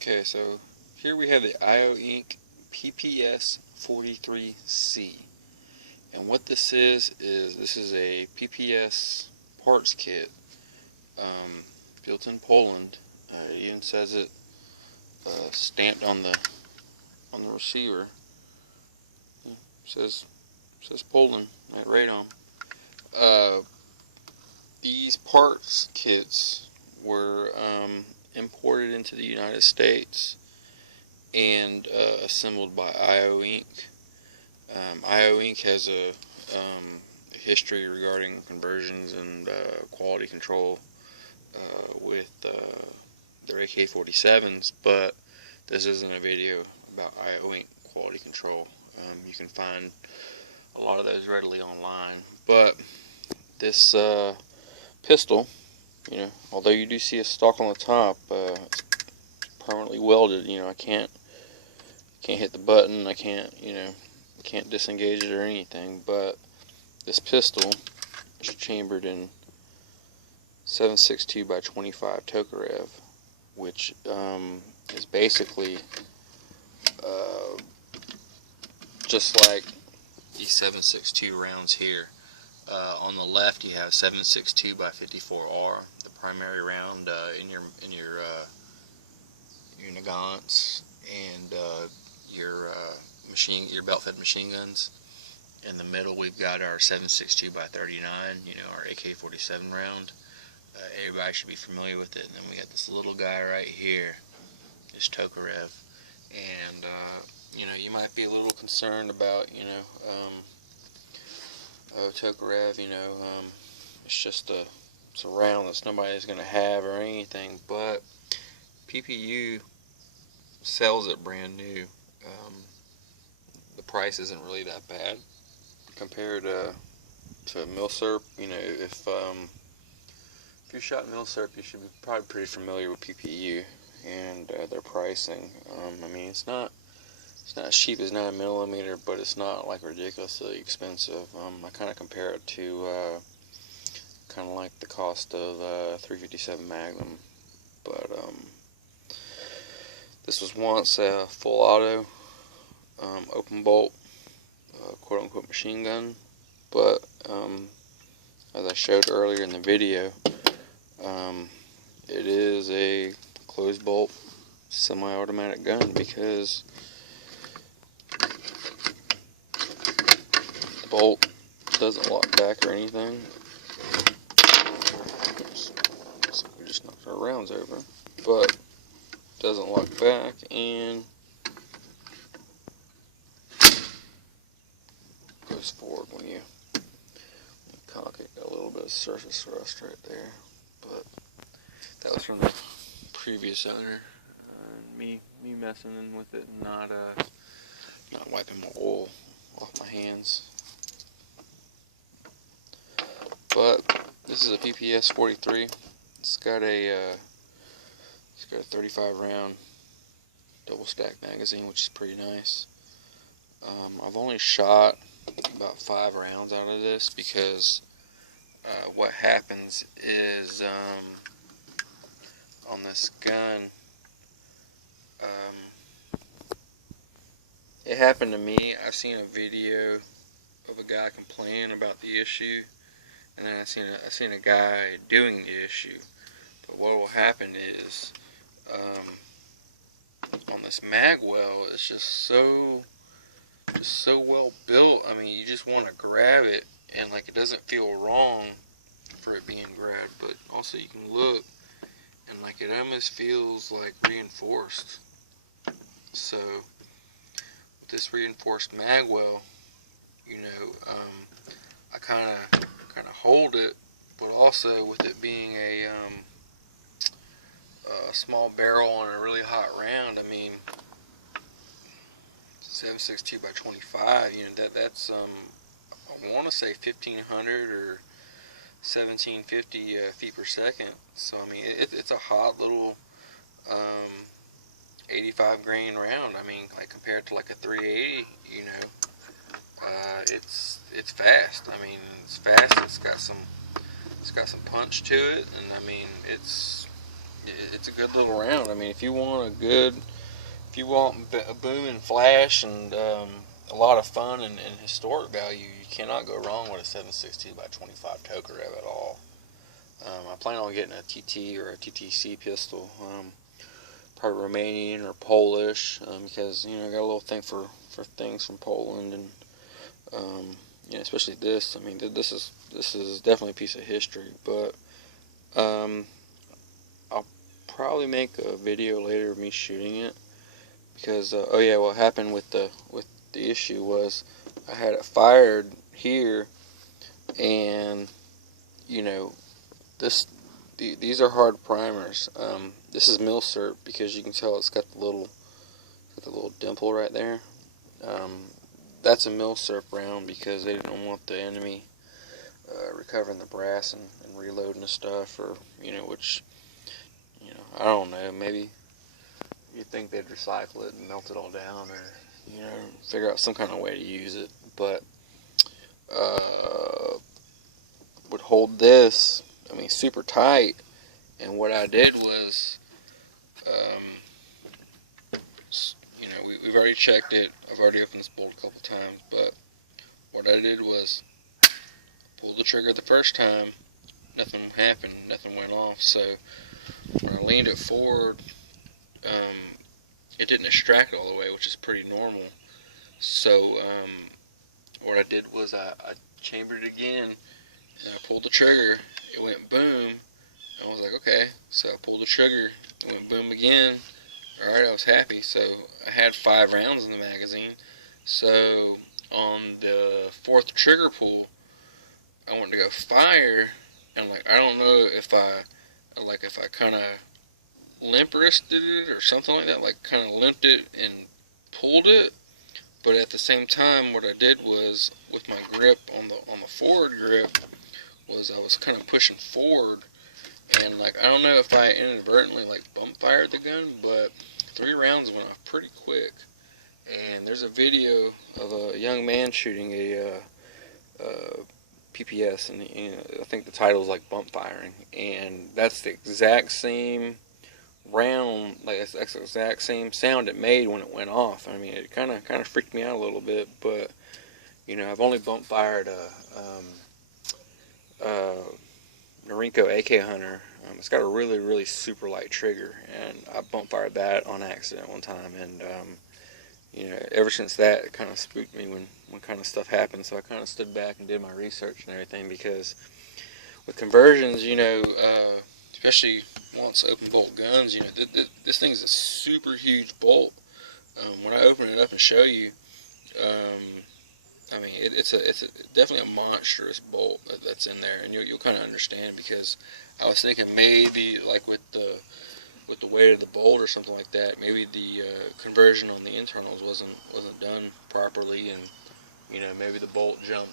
Okay, so here we have the IO Inc. PPS43-C. And what this is this is a PPS parts kit built in Poland. It even says it stamped on the receiver. It says Poland at radon. These parts kits were imported into the United States and assembled by IO Inc. IO Inc. has a history regarding conversions and quality control with their AK-47s, but this isn't a video about IO Inc. quality control. You can find a lot of those readily online, but this pistol, although you do see a stock on the top, it's permanently welded. I can't hit the button. I can't disengage it or anything. But this pistol is chambered in 7.62 by 25 Tokarev, which is basically just like these 7.62 rounds here. On the left, you have 7.62 by 54R, the primary round in your Nagants and your belt-fed machine guns. In the middle, we've got our 7.62 by 39, our AK-47 round. Everybody should be familiar with it. And then we got this little guy right here, this Tokarev, and you might be a little concerned about Tokarev, it's a round that nobody's going to have or anything, but PPU sells it brand new. The price isn't really that bad compared to milsurp. If you're shot milsurp, you should be probably pretty familiar with PPU and their pricing. It's not as cheap as 9mm, but it's not like ridiculously expensive. I kind of compare it to kind of like the cost of 357 Magnum, but this was once a full auto open bolt quote unquote machine gun, but as I showed earlier in the video, it is a closed bolt semi-automatic gun because the bolt doesn't lock back or anything. Oops. So we just knocked our rounds over, but it doesn't lock back and goes forward when you cock it. Got a little bit of surface rust right there, but that was from the previous owner. Me messing in with it and not wiping my oil off my hands. But this is a PPS 43. It's got a 35 round double stack magazine, which is pretty nice. I've only shot about 5 rounds out of this because what happens is on this gun, it happened to me. I've seen a video of a guy complaining about the issue, and then I seen a guy doing the issue. But what will happen is on this mag well, it's just so well built. You just want to grab it, and it doesn't feel wrong for it being grabbed. But also you can look, and it almost feels like reinforced. So with this reinforced mag well, I kind of hold it, but also with it being a small barrel and a really hot round, 7.62 by 25, that's I want to say 1500 or 1750 feet per second. So it's a hot little 85 grain round. Compared to like a 380, it's fast. It's fast. It's got some punch to it, and it's a good little round. I mean, if you want a booming flash and a lot of fun and historic value, you cannot go wrong with a 7.62 by 25 Tokarev at all. I plan on getting a TT or a TTC pistol, probably Romanian or Polish, because I got a little thing for things from Poland, and especially this. I mean, this is definitely a piece of history. But I'll probably make a video later of me shooting it, because oh yeah, what happened with the issue was I had it fired here, and these are hard primers. This is milsurp, because you can tell it's got the little dimple right there. That's a milsurp round, because they didn't want the enemy recovering the brass and reloading the stuff, or which I don't know, maybe you'd think they'd recycle it and melt it all down, or figure out some kind of way to use it, but would hold this, I mean, super tight. And what I did was, we've already checked it. I've already opened this bolt a couple times, but what I did was pull the trigger the first time, nothing happened, nothing went off. So when I leaned it forward, it didn't extract all the way, which is pretty normal. So what I did was I chambered it again, and I pulled the trigger. It went boom. I was like, okay. So I pulled the trigger. It went boom again. Alright, I was happy. So I had 5 rounds in the magazine. So on the 4th trigger pull, I wanted to go fire, and I don't know if I kind of limp wristed it or something like that, kind of limped it and pulled it. But at the same time, what I did was, with my grip on the forward grip, was I was kind of pushing forward, and I don't know if I inadvertently bump fired the gun, but 3 rounds went off pretty quick. And there's a video of a young man shooting a PPS, and I think the title is bump firing, and that's the exact same round, that's the exact same sound it made when it went off. I mean, it kind of freaked me out a little bit, but I've only bump fired a Norinco AK Hunter. It's got a really, really super light trigger, and I bump fired that on accident one time, and ever since that, it kind of spooked me when kind of stuff happened. So I kind of stood back and did my research and everything, because with conversions, especially once open bolt guns, this thing's a super huge bolt. When I open it up and show you, I mean, it's definitely a monstrous bolt that's in there, and you'll kind of understand, because I was thinking maybe with the weight of the bolt or something like that, maybe the conversion on the internals wasn't done properly, and maybe the bolt jumped,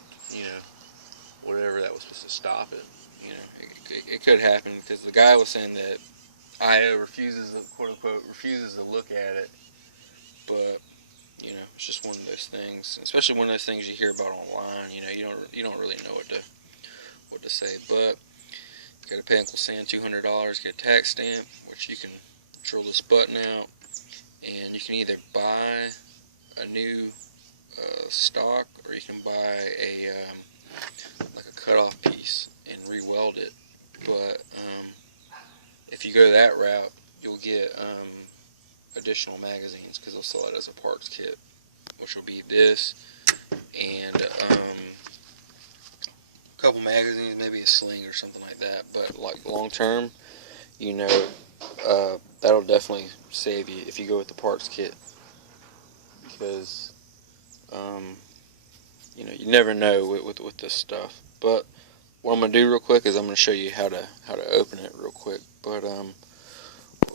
whatever that was supposed to stop it. It could happen, because the guy was saying that IO quote unquote refuses to look at it, but it's just one of those things, especially one of those things you hear about online. You don't really know what to say, but you got to pay Uncle Sam $200, get a tax stamp, which you can drill this button out, and you can either buy a new stock, or you can buy a cutoff piece and re-weld it. But if you go that route, you'll get additional magazines, because they'll sell it as a parts kit, which will be this and a couple magazines, maybe a sling or something like that. But long term, that'll definitely save you if you go with the parts kit, because you never know with this stuff. But what I'm gonna do real quick is I'm gonna show you how to open it real quick. But what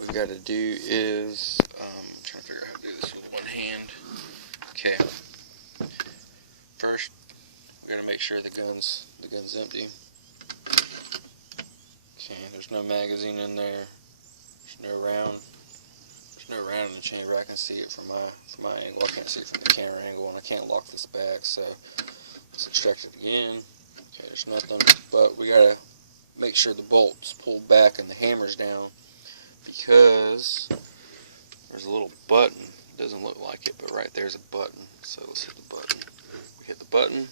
we've got to do is I'm trying to figure out how to do this with one hand. Okay. First, we got to make sure the gun's empty. Okay. There's no magazine in there. There's no round. There's no round in the chamber. I can see it from my angle. I can't see it from the camera angle, and I can't lock this back. So let's extract it again. Okay. There's nothing. But we got to make sure the bolt's pulled back and the hammer's down, because there's a little button. It doesn't look like it, but right there's a button. So let's hit the button. We hit the button.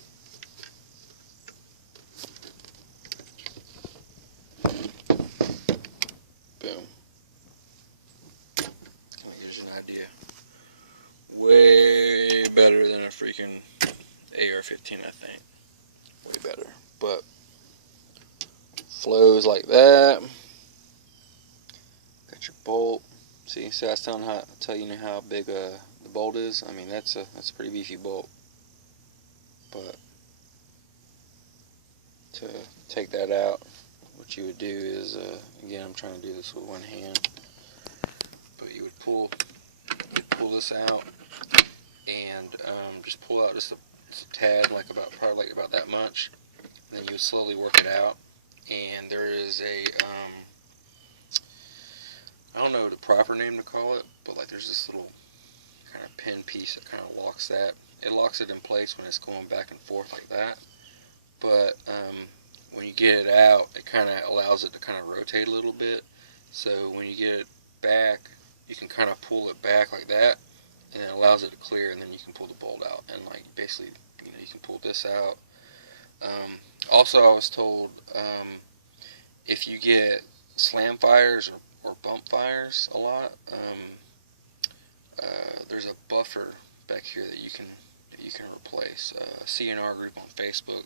Boom. Kind of gives you an idea. Way better than a freaking AR-15, I think. Way better. But flows like that. Got your bolt. See, I was tell you how big the bolt is. I mean, that's a pretty beefy bolt. But to take that out, what you would do is, again, I'm trying to do this with one hand. But you would pull this out and just pull out just a tad, probably about that much. And then you would slowly work it out. And there is a I don't know the proper name to call it, but like there's this little kind of pin piece that kind of locks that. It locks it in place when it's going back and forth like that. But when you get it out, it kind of allows it to kind of rotate a little bit. So when you get it back, you can kind of pull it back like that, and it allows it to clear, and then you can pull the bolt out. And like basically, you know, you can pull this out. Also, I was told if you get slam fires or bump fires a lot, there's a buffer back here that you can replace. CNR group on Facebook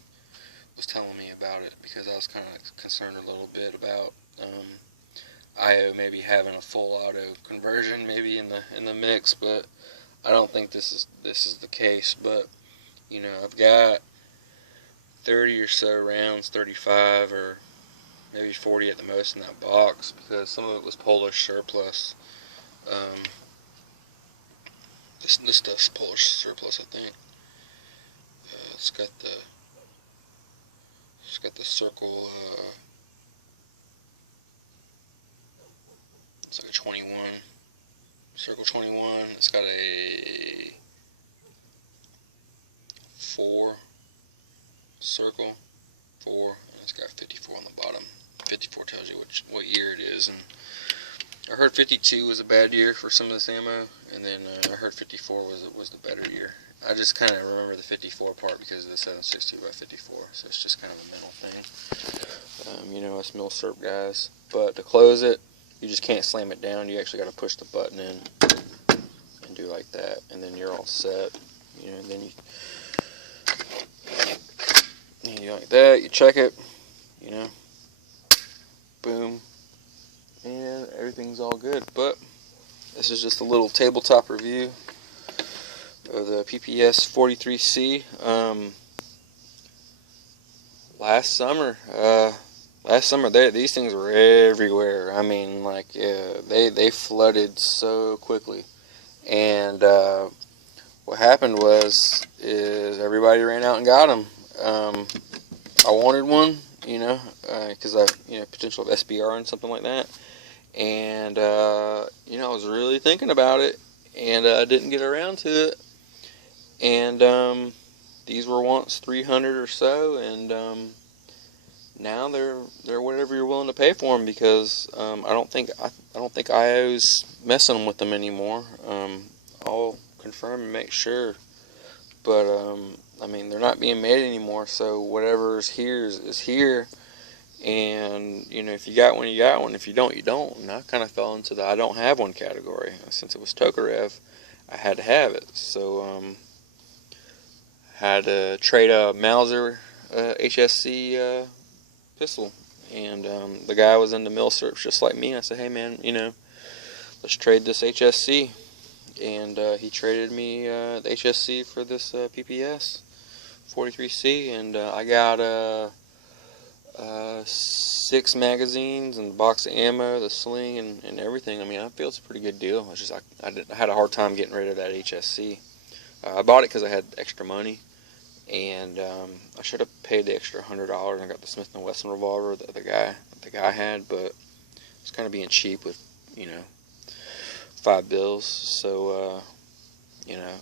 was telling me about it because I was kind of concerned a little bit about IO maybe having a full auto conversion maybe in the mix, but I don't think this is the case. But you know, I've got 30 or so rounds, 35 or maybe 40 at the most in that box because some of it was Polish surplus. This stuff's Polish surplus, I think. It's got the circle. It's like a 21, circle 21. It's got a 4 circle 4, and it's got 54 on the bottom. 54 tells you what year it is, and I heard 52 was a bad year for some of this ammo, and then I heard 54 was the better year. I just kind of remember the 54 part because of the 7.62 by 54, so it's just kind of a mental thing. You know, us milsurp guys. But to close it, you just can't slam it down. You actually got to push the button in and do like that, and then you're all set. You know, and then you do like that. You check it. You know, boom, and everything's all good. But this is just a little tabletop review of the PPS43-C. Last summer, these things were everywhere. I mean, like, they flooded so quickly. And what happened is everybody ran out and got them. I wanted one, you know, because potential of SBR and something like that. And you know, I was really thinking about it, and I didn't get around to it. And these were once 300 or so, and now they're whatever you're willing to pay for them, because I don't think IO's messing with them anymore. I'll confirm and make sure, but I mean, they're not being made anymore, so whatever's here is here. And you know, if you got one, you got one. If you don't, you don't. And I kind of fell into the I don't have one category. Since it was Tokarev, I had to have it. So had to trade a Mauser HSC pistol, and the guy was into milsurps just like me. I said, hey man, you know, let's trade this HSC, and he traded me the HSC for this PPS 43-C, and I got 6 magazines and a box of ammo, the sling, and everything. I mean, I feel it's a pretty good deal. It's just I had a hard time getting rid of that HSC. I bought it because I had extra money, and I should have paid the extra $100 and I got the Smith & Wesson revolver that the guy had, but it's kind of being cheap with, you know, 5 bills. So you know,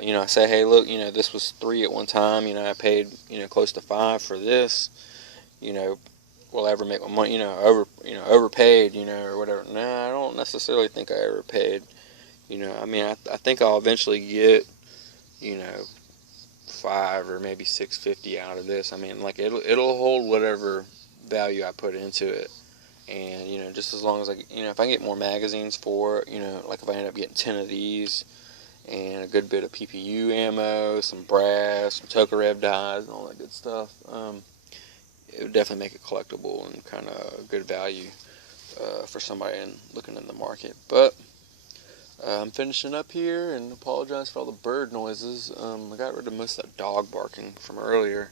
you know, I say, hey, look, you know, this was 3 at one time. You know, I paid, you know, close to 5 for this. You know, will I ever make my money, overpaid, or whatever. No, I don't necessarily think I overpaid. I mean, I think I'll eventually get, you know, 5 or maybe 650 out of this. I mean, like it'll hold whatever value I put into it. And, just as long as if I get more magazines for it, like if I end up getting 10 of these and a good bit of PPU ammo, some brass, some Tokarev dies, and all that good stuff, it would definitely make it collectible and kind of good value for somebody looking in the market. But I'm finishing up here, and apologize for all the bird noises. I got rid of most of that dog barking from earlier,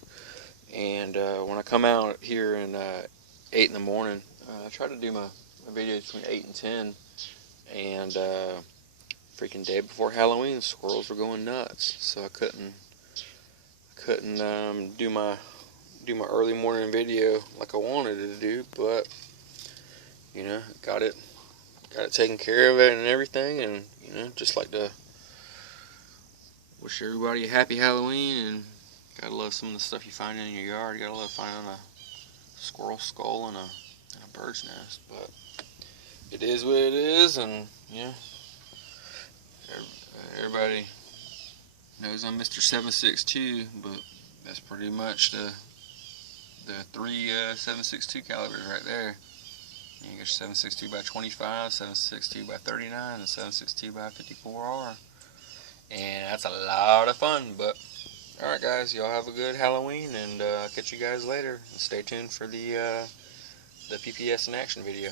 and when I come out here in 8 in the morning, I try to do my video between 8 and 10, and freaking day before Halloween, squirrels were going nuts, so I couldn't do my early morning video like I wanted to do, but got it taken care of it and everything, and just like to wish everybody a happy Halloween, and gotta love some of the stuff you find in your yard. You gotta love finding a squirrel skull and a bird's nest, but it is what it is, and everybody knows I'm Mr. 7.62, but that's pretty much the 3 7.62 calibers right there. You got your 7.62 by 25, 7.62 by 39, and 7.62 by 54R. And that's a lot of fun. But alright guys, y'all have a good Halloween, and I'll catch you guys later. Stay tuned for the PPS in action video.